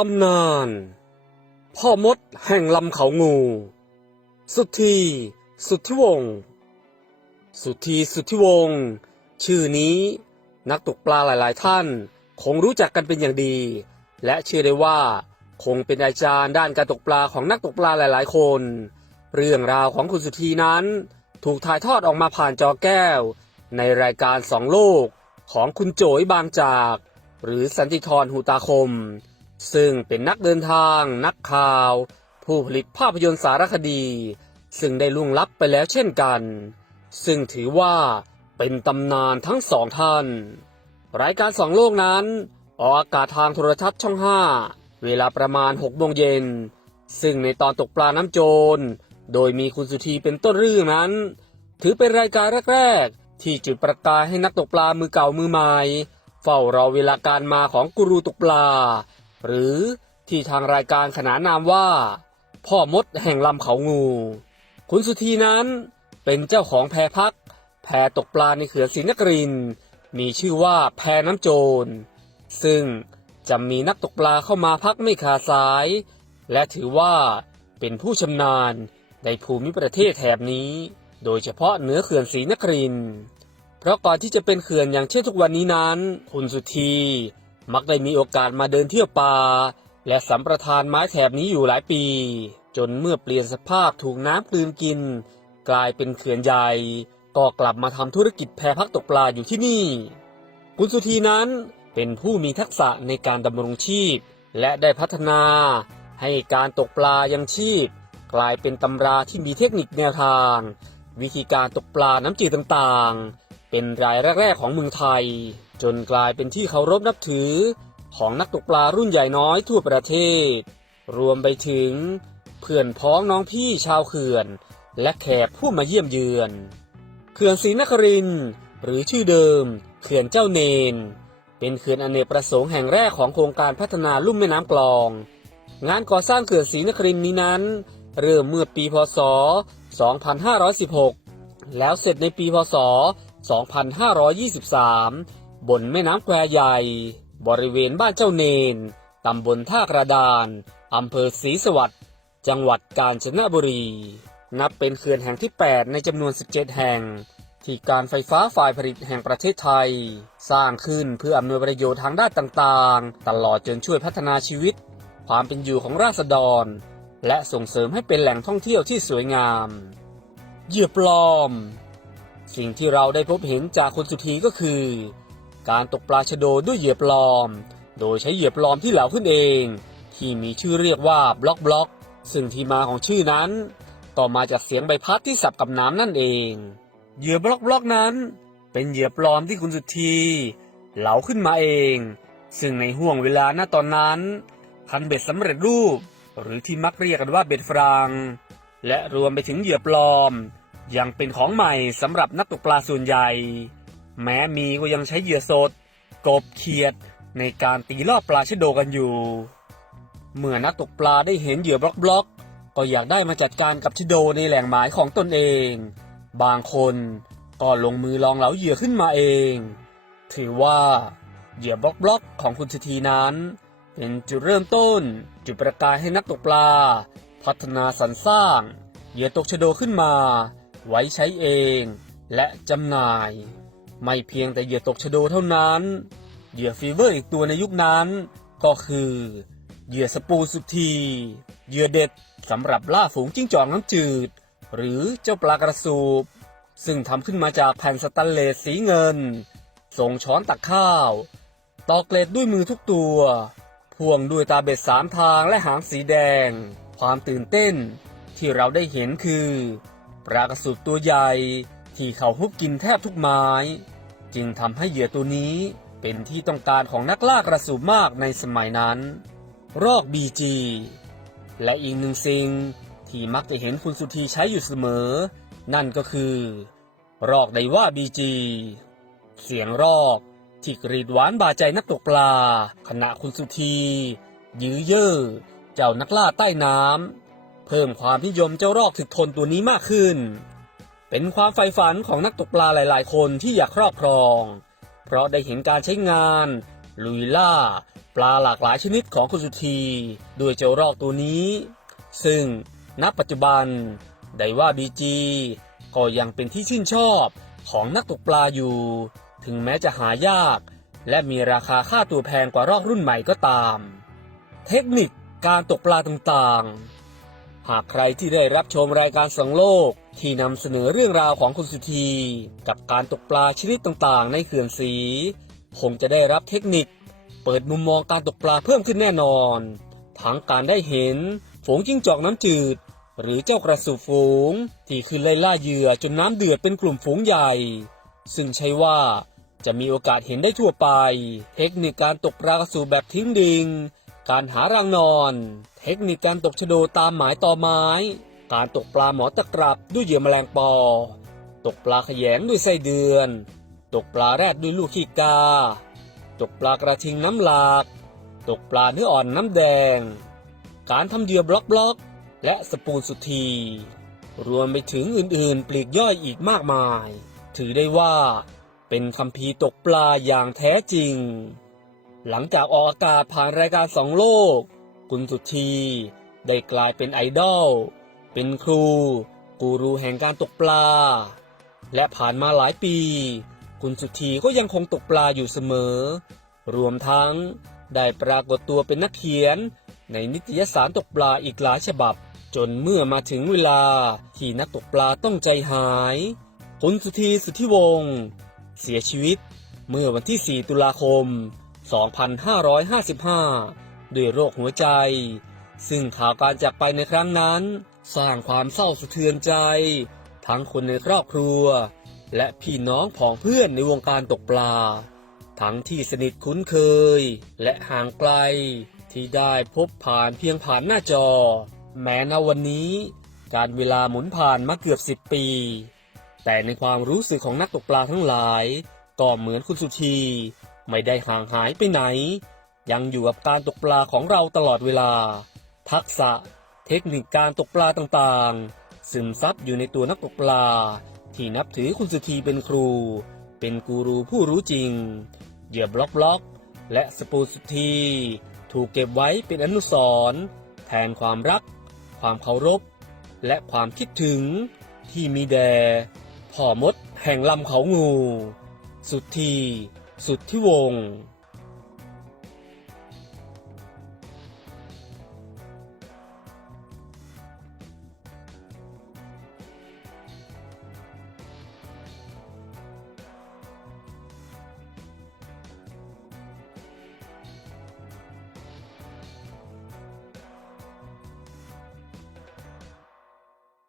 ตำนาน พ่อมดแห่งลำเขางู สุธีสุทธิวงศ์สุธีสุทธิวงศ์ชื่อนี้นักตกปลาหลาย ๆ ท่าน คงรู้จักกันเป็นอย่างดี และเชื่อได้ว่า คงเป็นอาจารย์ด้านการตกปลาของนักตกปลาหลาย ๆ คน เรื่องราวของคุณสุธีนั้น ถูกถ่ายทอดออกมาผ่านจอแก้ว ในรายการสองโลกของคุณโจยบางจาก หรือสันติธรหูตาคม ซึ่งเป็นนักเดินทาง นักข่าว ผู้ผลิตภาพยนตร์สารคดี ซึ่งได้ล่วงลับไปแล้วเช่นกัน ซึ่งถือว่าเป็นตำนานทั้งสองท่าน รายการสองโลกนั้น ออกอากาศทางโทรทัศน์ช่อง 5 เวลาประมาณ6โมงเย็น ซึ่งในตอนตกปลาน้ำโจร โดยมีคุณสุธีเป็นต้นเรื่องนั้น ถือเป็นรายการแรก ๆ ที่จุดประกายให้นักตกปลามือเก่ามือใหม่ เฝ้ารอเวลาการมาของกูรูตกปลา หรือที่ทางรายการขนานนามว่า พ่อมดแห่งลำเขางู คุณสุธีนั้นเป็นเจ้าของแพพัก แพตกปลาในเขื่อนศรีนคริน มีชื่อว่าแพน้ำโจร ซึ่งจะมีนักตกปลาเข้ามาพักไม่ขาดสาย และถือว่าเป็นผู้ชำนาญในภูมิประเทศแถบนี้ โดยเฉพาะเหนือเขื่อนศรีนคริน เพราะก่อนที่จะเป็นเขื่อนอย่างเช่นทุกวันนี้นั้น คุณสุธี มักได้มีโอกาสมาเดินเที่ยวป่า และสัมประทานไม้แถบนี้อยู่หลายปี จนเมื่อเปลี่ยนสภาพถูกน้ำกลืนกิน กลายเป็นเขื่อนใหญ่ก็กลับมาทำธุรกิจแพพักตกปลาอยู่ที่นี่ คุณสุธีนั้นเป็นผู้มีทักษะในการดำรงชีพ และได้พัฒนา ให้การตกปลายังชีพ กลายเป็นตำราที่มีเทคนิคแนวทาง วิธีการตกปลาน้ำจืดต่างๆ เป็นรายแรก ๆ ของเมืองไทย จนกลายเป็นที่เคารพนับถือของนักตกปลารุ่นใหญ่น้อยทั่วประเทศ รวมไปถึงเพื่อนพ้องน้องพี่ชาวเขื่อน และแขกผู้มาเยี่ยมเยือน เขื่อนศรีนครินหรือชื่อเดิม เขื่อนเจ้าเนน เป็นเขื่อนอเนกประสงค์แห่งแรกของโครงการพัฒนาลุ่มแม่น้ำกลอง งานก่อสร้างเขื่อนศรีนครินนี้นั้น เริ่มเมื่อปีพศ 2516 แล้วเสร็จในปีพศ 2523 บนแม่น้ำแควใหญ่ บริเวณบ้านเจ้าเนน ตำบลท่ากระดาน อำเภอศรีสวัสดิ์ จังหวัดกาญจนบุรี นับเป็นเขื่อนแห่งที่ 8 ในจำนวน 17 แห่ง ที่การไฟฟ้าฝ่ายผลิตแห่งประเทศไทย สร้างขึ้นเพื่ออำนวยประโยชน์ทางด้านต่างๆ ตลอดจนช่วยพัฒนาชีวิต ความเป็นอยู่ของราษฎร และส่งเสริมให้เป็นแหล่งท่องเที่ยวที่สวยงามเหยื่อปลอม สิ่งที่เราได้พบเห็นจากคุณสุธีก็คือ การตกปลาชะโดด้วยเหยื่อปลอม โดยใช้เหยื่อปลอมที่เหลาขึ้นเอง ที่มีชื่อเรียกว่าบล็อกบล็อก ซึ่งที่มาของชื่อนั้นก็มาจากเสียงใบพัดที่สับกับน้ำนั่นเอง เหยื่อบล็อกบล็อกนั้น เป็นเหยื่อปลอมที่คุณสุธีเหลาขึ้นมาเอง ซึ่งในห่วงเวลาณตอนนั้นพันเบ็ดสำเร็จรูป หรือที่มักเรียกกันว่าเบ็ดฟรังและรวมไปถึงเหยื่อปลอม ยังเป็นของใหม่สำหรับนักตกปลาส่วนใหญ่ แม้มีก็ยังใช้เหยื่อสด กบเขียด ในการตีล่อปลาชะโดกันอยู่ เมื่อนักตกปลาได้เห็นเหยื่อบล็อกบล็อกก็อยากได้มาจัดการกับชะโดในแหล่งหมายของตนเอง บางคนก็ลงมือลองเหลาเหยื่อขึ้นมาเอง ถือว่าเหยื่อบล็อกบล็อกของคุณสุธีนั้น เป็นจุดเริ่มต้น จุดประกายให้นักตกปลา พัฒนาสรรสร้าง เหยื่อตกชะโดขึ้นมา ไว้ใช้เอง และจำหน่าย ไม่เพียงแต่เหยื่อตกชะโดเท่านั้น เหยื่อฟีเวอร์อีกตัวในยุคนั้น ก็คือ เหยื่อสปูสุธีเหยื่อเด็ดสำหรับล่าฝูงจิ้งจอกน้ำจืด หรือเจ้าปลากระสูบ ซึ่งทำขึ้นมาจากแผ่นสแตนเลสสีเงินส่งช้อนตักข้าว ตอกเกล็ดด้วยมือทุกตัว พ่วงด้วยตาเบ็ดสามทางและหางสีแดง ความตื่นเต้นที่เราได้เห็นคือ ปลากระสุบตัวใหญ่ ที่เขาฮุบกินแทบทุกไม้ จึงทำให้เหยื่อตัวนี้เป็นที่ต้องการของนักล่ากระสูบมากในสมัยนั้น รอกบีจี และอีกหนึ่งสิ่งที่มักจะเห็นคุณสุธีใช้อยู่เสมอ นั่นก็คือ รอกไดว่าบีจี เสียงรอกที่กรีดหวานบาดใจนักตกปลา ขณะคุณสุธียื้อเย่อเจ้านักล่าใต้น้ำเพิ่มความนิยมเจ้ารอกถึกทนตัวนี้มากขึ้น เป็นความใฝ่ฝันของนักตกปลาหลาย ๆ คนที่อยากครอบครอง เพราะได้เห็นการใช้งาน ลุยล่า ปลาหลากหลายชนิดของคุณสุธีด้วยเจ้ารอกตัวนี้ ซึ่งณปัจจุบันได้ว่าบีจีก็ยังเป็นที่ชื่นชอบของนักตกปลาอยู่ ถึงแม้จะหายาก และมีราคาค่าตัวแพงกว่ารอกรุ่นใหม่ก็ตาม เทคนิคการตกปลาต่างๆ หากใครที่ได้รับชมรายการสังโลก ที่นำเสนอเรื่องราวของคุณสุธี กับการตกปลาชนิดต่างๆ ในเขื่อนสี คงจะได้รับเทคนิค เปิดมุมมองการตกปลาเพิ่มขึ้นแน่นอน ทั้งการได้เห็น ฝูงจิ้งจอกน้ำจืด หรือเจ้ากระสูบฝูง ที่ขึ้นไล่ล่าเหยื่อจนน้ำเดือดเป็นกลุ่มฝูงใหญ่ ซึ่งใช่ว่าจะมีโอกาสเห็นได้ทั่วไป เทคนิคการตกปลากระสูแบบทิ้งดิง การหารังนอน เทคนิคการตกชโดตามหมายต่อไม้ การตกปลาหมอตะกรับด้วยเหยื่อแมลงปอ ตกปลาขยงด้วยไส้เดือน ตกปลาแรดด้วยลูกขี้กา ตกปลากระทิงน้ำหลาก ตกปลาเนื้ออ่อนน้ำแดง การทำเหยื่อบล็อกบล็อก และสปูนสุธี รวมไปถึงอื่นๆ ปลีกย่อยอีกมากมาย ถือได้ว่า เป็นคัมภีตกปลาอย่างแท้จริง หลังจากออกอากาศผ่านรายการสองโลก คุณสุธีได้กลายเป็นไอดอล เป็นครู กูรูแห่งการตกปลา และผ่านมาหลายปี คุณสุธีก็ยังคงตกปลาอยู่เสมอ รวมทั้งได้ปรากฏตัวเป็นนักเขียน ในนิตยสารตกปลาอีกหลายฉบับ จนเมื่อมาถึงเวลาที่นักตกปลาต้องใจหาย คุณสุธีสุทธิวงศ์เสียชีวิตเมื่อวันที่ 4 ตุลาคม 2555 ด้วยโรคหัวใจ ซึ่งข่าวการจากไปในครั้งนั้น สร้างความเศร้าสะเทือนใจ ทั้งคนในครอบครัว และพี่น้องผองเพื่อนในวงการตกปลา ทั้งที่สนิทคุ้นเคย และห่างไกล ที่ได้พบผ่านเพียงผ่านหน้าจอ แม้ณวันนี้ การเวลาหมุนผ่านมาเกือบสิบปีแต่ในความรู้สึกของนักตกปลาทั้งหลาย ก็เหมือนคุณสุธี ไม่ได้ห่างหายไปไหน ยังอยู่กับการตกปลาของเราตลอดเวลา ทักษะ เทคนิคการตกปลาต่างๆ ซึมซับอยู่ในตัวนักตกปลา ที่นับถือคุณสุธีเป็นครู เป็นกูรูผู้รู้จริง เหยื่อบล็อกบล็อก และสปูสุธีถูกเก็บไว้เป็นอนุสรณ์แทนความรัก ความเคารพ และความคิดถึง ที่มีแด่พ่อมดแห่งลำเขางู สุธี สุทธิวงศ์